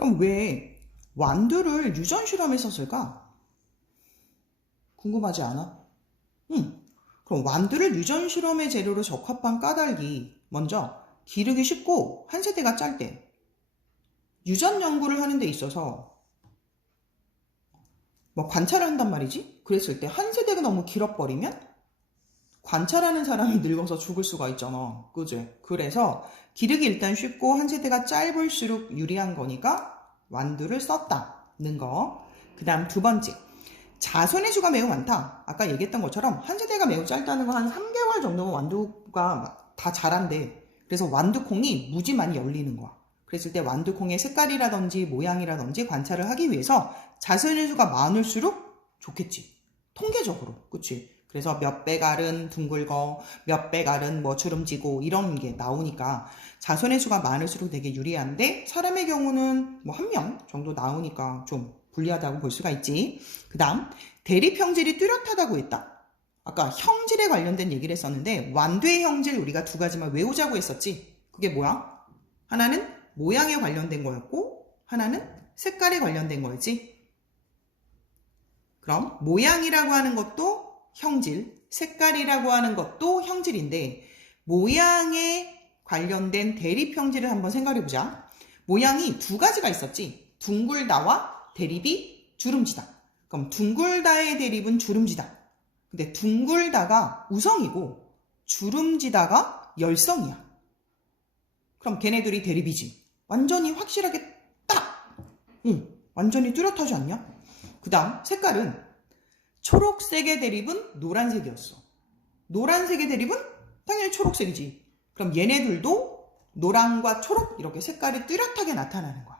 그럼 왜 완두를 유전 실험에 썼을까? 궁금하지 않아? 그럼 완두를 유전 실험의 재료로 적합한 까닭이 먼저 기르기 쉽고 한 세대가 짧대. 유전 연구를 하는 데 있어서 뭐 관찰을 한단 말이지? 그랬을 때 한 세대가 너무 길어버리면 관찰하는 사람이 늙어서 죽을 수가 있잖아. 그지? 그래서 기르기 일단 쉽고 한 세대가 짧을수록 유리한 거니까 완두를 썼다는 거. 그 다음 두 번째, 자손의 수가 매우 많다. 아까 얘기했던 것처럼 한 세대가 매우 짧다는 건 한 3개월 정도면 완두가 다 자란대. 그래서 완두콩이 무지 많이 열리는 거야. 그랬을 때 완두콩의 색깔이라든지 모양이라든지 관찰을 하기 위해서 자손의 수가 많을수록 좋겠지. 통계적으로. 그치? 그래서 몇 배갈은 둥글거, 몇 배갈은 뭐 주름지고 이런 게 나오니까 자손의 수가 많을수록 되게 유리한데 사람의 경우는 뭐 1명 정도 나오니까 좀 불리하다고 볼 수가 있지. 그 다음 대립형질이 뚜렷하다고 했다. 아까 형질에 관련된 얘기를 했었는데 완두의 형질 우리가 두 가지만 외우자고 했었지. 그게 뭐야? 하나는 모양에 관련된 거였고 하나는 색깔에 관련된 거였지. 그럼 모양이라고 하는 것도 형질, 색깔이라고 하는 것도 형질인데 모양에 관련된 대립형질을 한번 생각해보자. 모양이 두 가지가 있었지. 둥글다와 대립이 주름지다. 그럼 둥글다의 대립은 주름지다. 근데 둥글다가 우성이고 주름지다가 열성이야. 그럼 걔네들이 대립이지. 완전히 확실하게 딱! 완전히 뚜렷하지 않냐? 그 다음 색깔은 초록색의 대립은 노란색이었어. 노란색의 대립은 당연히 초록색이지. 그럼 얘네들도 노란과 초록 이렇게 색깔이 뚜렷하게 나타나는 거야.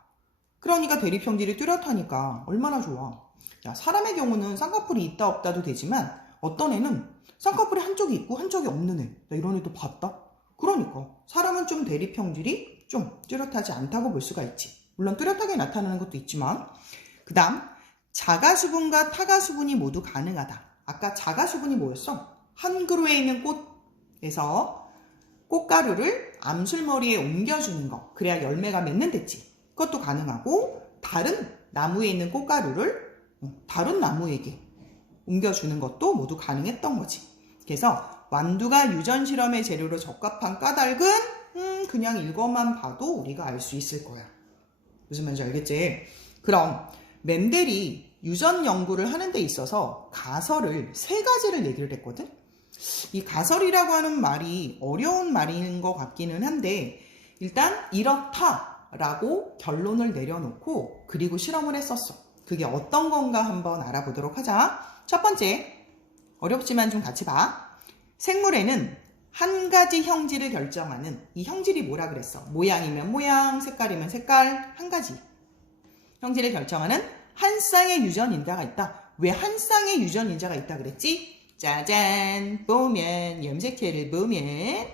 그러니까 대립형질이 뚜렷하니까 얼마나 좋아. 야, 사람의 경우는 쌍꺼풀이 있다 없다도 되지만 어떤 애는 쌍꺼풀이 한쪽이 있고 한쪽이 없는 애. 야, 이런 애도 봤다? 그러니까 사람은 좀 대립형질이 좀 뚜렷하지 않다고 볼 수가 있지. 물론 뚜렷하게 나타나는 것도 있지만 그 다음 자가수분과 타가수분이 모두 가능하다. 아까 자가수분이 뭐였어? 한 그루에 있는 꽃에서 꽃가루를 암술머리에 옮겨주는 거. 그래야 열매가 맺는댔지. 그것도 가능하고 다른 나무에 있는 꽃가루를 다른 나무에게 옮겨주는 것도 모두 가능했던 거지. 그래서 완두가 유전실험의 재료로 적합한 까닭은 그냥 이것만 봐도 우리가 알 수 있을 거야. 무슨 말인지 알겠지? 그럼 멘델이 유전 연구를 하는 데 있어서 가설을 3가지를 얘기를 했거든? 이 가설이라고 하는 말이 어려운 말인 것 같기는 한데 일단 이렇다라고 결론을 내려놓고 그리고 실험을 했었어. 그게 어떤 건가 한번 알아보도록 하자. 첫 번째, 어렵지만 좀 같이 봐. 생물에는 한 가지 형질을 결정하는 이 형질이 뭐라 그랬어? 모양이면 모양, 색깔이면 색깔, 한 가지 형질을 결정하는 한 쌍의 유전인자가 있다. 왜 한 쌍의 유전인자가 있다 그랬지? 짜잔! 보면 염색체를 보면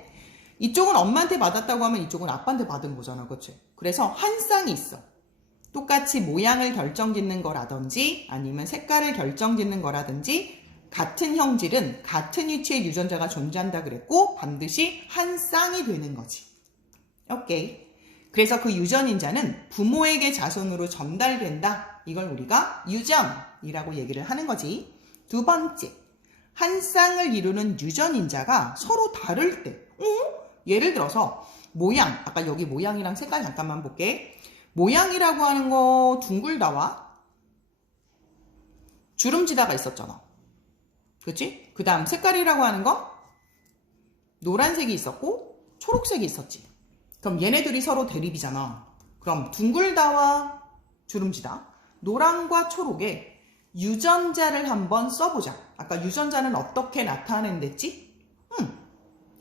이쪽은 엄마한테 받았다고 하면 이쪽은 아빠한테 받은 거잖아. 그치? 그래서 한 쌍이 있어. 똑같이 모양을 결정짓는 거라든지 아니면 색깔을 결정짓는 거라든지 같은 형질은 같은 위치의 유전자가 존재한다 그랬고 반드시 한 쌍이 되는 거지. 오케이. 그래서 그 유전인자는 부모에게 자손으로 전달된다. 이걸 우리가 유전이라고 얘기를 하는 거지. 두 번째, 한 쌍을 이루는 유전인자가 서로 다를 때 예를 들어서 모양, 아까 여기 모양이랑 색깔 잠깐만 볼게. 모양이라고 하는 거 둥글다와 주름지다가 있었잖아. 그치? 그 다음 색깔이라고 하는 거 노란색이 있었고 초록색이 있었지. 그럼 얘네들이 서로 대립이잖아. 그럼 둥글다와 주름지다, 노란과 초록의 유전자를 한번 써보자. 아까 유전자는 어떻게 나타낸댔지?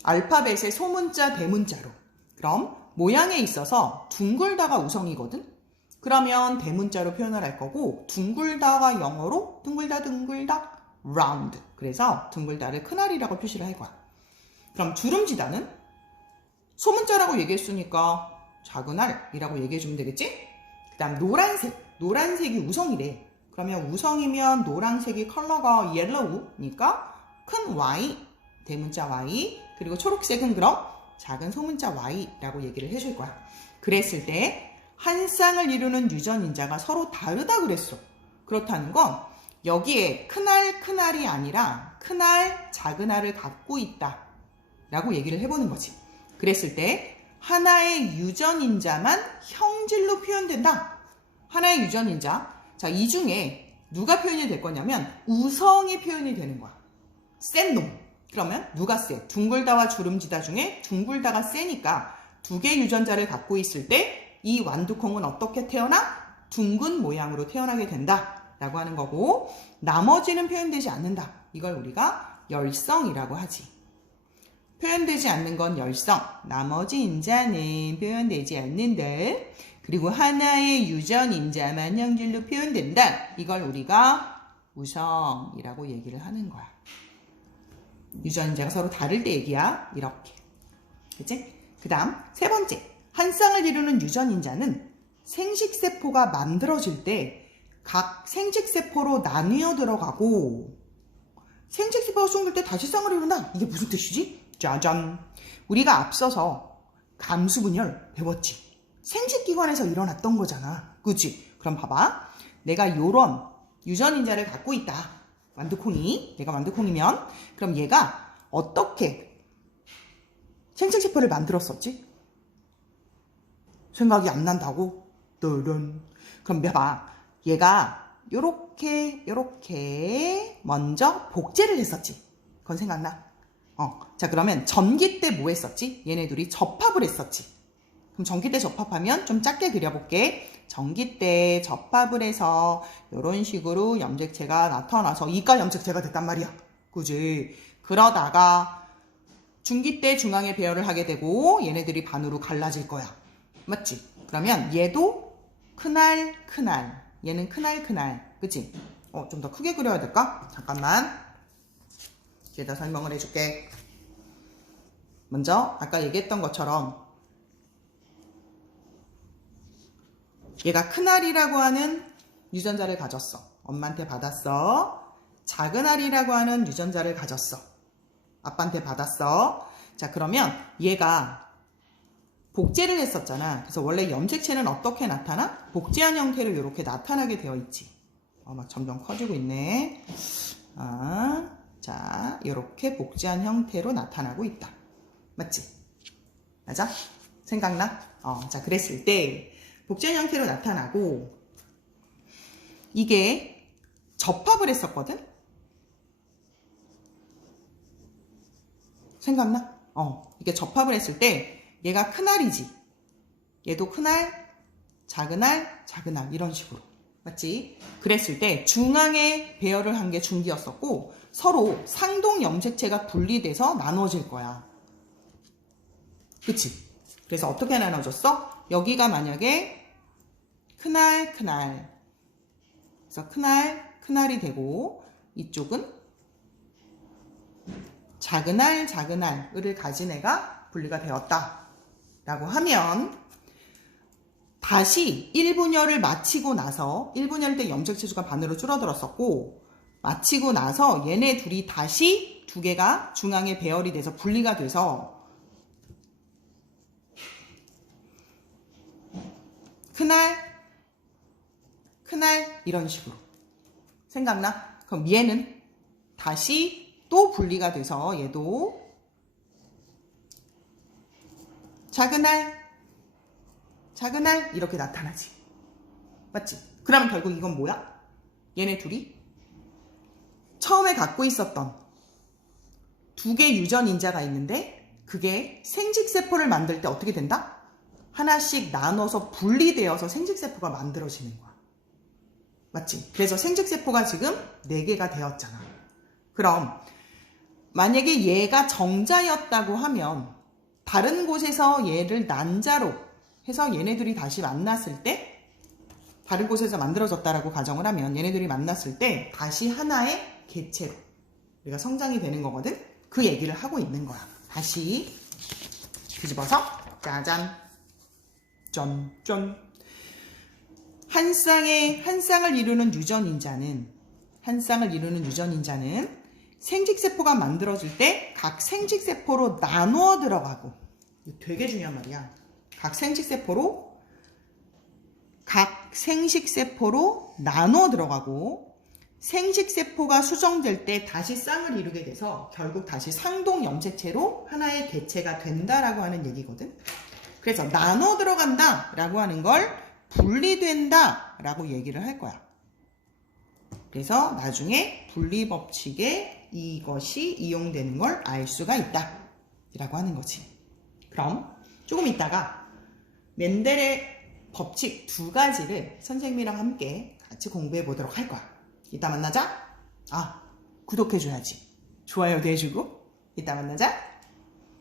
알파벳의 소문자, 대문자로. 그럼 모양에 있어서 둥글다가 우성이거든? 그러면 대문자로 표현을 할 거고 둥글다가 영어로 둥글다 둥글다 round. 그래서 둥글다를 큰알이라고 표시를 할 거야. 그럼 주름지다는 소문자라고 얘기했으니까 작은 알이라고 얘기해주면 되겠지? 그 다음 노란색이 우성이래. 그러면 우성이면 노란색이 컬러가 yellow니까 큰 Y, 대문자 Y, 그리고 초록색은 그럼 작은 소문자 Y라고 얘기를 해줄 거야. 그랬을 때 한 쌍을 이루는 유전인자가 서로 다르다 그랬어. 그렇다는 건 여기에 큰알, 큰알이 아니라 큰알, 작은알을 갖고 있다 라고 얘기를 해보는 거지. 그랬을 때 하나의 유전인자만 형질로 표현된다. 하나의 유전인자. 자, 이 중에 누가 표현이 될 거냐면 우성이 표현이 되는 거야. 센 놈. 그러면 누가 세? 둥글다와 주름지다 중에 둥글다가 세니까 두 개의 유전자를 갖고 있을 때 이 완두콩은 어떻게 태어나? 둥근 모양으로 태어나게 된다 라고 하는 거고, 나머지는 표현되지 않는다. 이걸 우리가 열성이라고 하지. 표현되지 않는 건 열성, 나머지 인자는 표현되지 않는다. 그리고 하나의 유전인자만 형질로 표현된다. 이걸 우리가 우성이라고 얘기를 하는 거야. 유전인자가 서로 다를 때 얘기야. 이렇게. 그치? 그 다음 세 번째, 한 쌍을 이루는 유전인자는 생식세포가 만들어질 때 각 생식세포로 나뉘어 들어가고, 생식세포가 죽을 때 다시 쌍을 이룬다. 이게 무슨 뜻이지? 짜잔! 우리가 앞서서 감수분열 배웠지. 생식기관에서 일어났던 거잖아. 그치? 그럼 봐봐. 내가 요런 유전인자를 갖고 있다. 완두콩이. 내가 완두콩이면 그럼 얘가 어떻게 생식세포를 만들었었지? 생각이 안 난다고? 뜨른. 그럼 봐봐. 얘가 요렇게 먼저 복제를 했었지. 그건 생각나? 자, 그러면 전기 때 뭐 했었지? 얘네 둘이 접합을 했었지. 그럼 전기 때 접합하면 좀 작게 그려볼게. 전기 때 접합을 해서 이런 식으로 염색체가 나타나서 이가 염색체가 됐단 말이야. 그지? 그러다가 중기 때 중앙에 배열을 하게 되고 얘네들이 반으로 갈라질 거야. 맞지? 그러면 얘도 큰알, 큰알. 얘는 큰알, 큰알. 그치? 좀 더 크게 그려야 될까? 잠깐만. 뒤에다 설명을 해줄게. 먼저 아까 얘기했던 것처럼 얘가 큰알이라고 하는 유전자를 가졌어. 엄마한테 받았어. 작은알이라고 하는 유전자를 가졌어. 아빠한테 받았어. 자, 그러면 얘가 복제를 했었잖아. 그래서 원래 염색체는 어떻게 나타나? 복제한 형태로 이렇게 나타나게 되어 있지. 막 점점 커지고 있네. 자, 이렇게 복제한 형태로 나타나고 있다. 맞지? 맞아? 생각나? 자, 그랬을 때 복제한 형태로 나타나고 이게 접합을 했었거든? 생각나? 이게 접합을 했을 때 얘가 큰알이지. 얘도 큰알, 작은알, 작은알 이런 식으로. 맞지? 그랬을 때 중앙에 배열을 한 게 중기였었고 서로 상동 염색체가 분리돼서 나눠질 거야. 그치? 그래서 어떻게 나눠졌어? 여기가 만약에 큰알, 큰알. 그래서 큰알, 큰알이 되고 이쪽은 작은알, 작은알을 가진 애가 분리가 되었다. 라고 하면 다시 1분열을 마치고 나서 1분열 때 염색체수가 반으로 줄어들었었고 마치고 나서 얘네 둘이 다시 두 개가 중앙에 배열이 돼서 분리가 돼서 큰알, 큰알 이런 식으로. 생각나? 그럼 얘는 다시 또 분리가 돼서 얘도 작은알, 작은알 이렇게 나타나지. 맞지? 그러면 결국 이건 뭐야? 얘네 둘이 처음에 갖고 있었던 두 개의 유전인자가 있는데 그게 생식세포를 만들 때 어떻게 된다? 하나씩 나눠서 분리되어서 생식세포가 만들어지는 거야. 맞지? 그래서 생식세포가 지금 4개가 되었잖아. 그럼 만약에 얘가 정자였다고 하면 다른 곳에서 얘를 난자로 해서 얘네들이 다시 만났을 때 다른 곳에서 만들어졌다라고 가정을 하면 얘네들이 만났을 때 다시 하나의 개체로 우리가 성장이 되는 거거든. 그 얘기를 하고 있는 거야. 다시 뒤집어서 짜잔 쫀쫀 한 쌍을 이루는 유전인자는 생식세포가 만들어질 때 각 생식세포로 나누어 들어가고, 이거 되게 중요한 말이야. 각 생식세포로 각 생식세포로 나눠 들어가고 생식세포가 수정될 때 다시 쌍을 이루게 돼서 결국 다시 상동염색체로 하나의 개체가 된다라고 하는 얘기거든. 그래서 나눠 들어간다 라고 하는 걸 분리된다 라고 얘기를 할 거야. 그래서 나중에 분리법칙에 이것이 이용되는 걸 알 수가 있다 라고 하는 거지. 그럼 조금 있다가 멘델의 법칙 2가지를 선생님이랑 함께 같이 공부해 보도록 할 거야. 이따 만나자. 구독해줘야지. 좋아요도 해주고. 이따 만나자.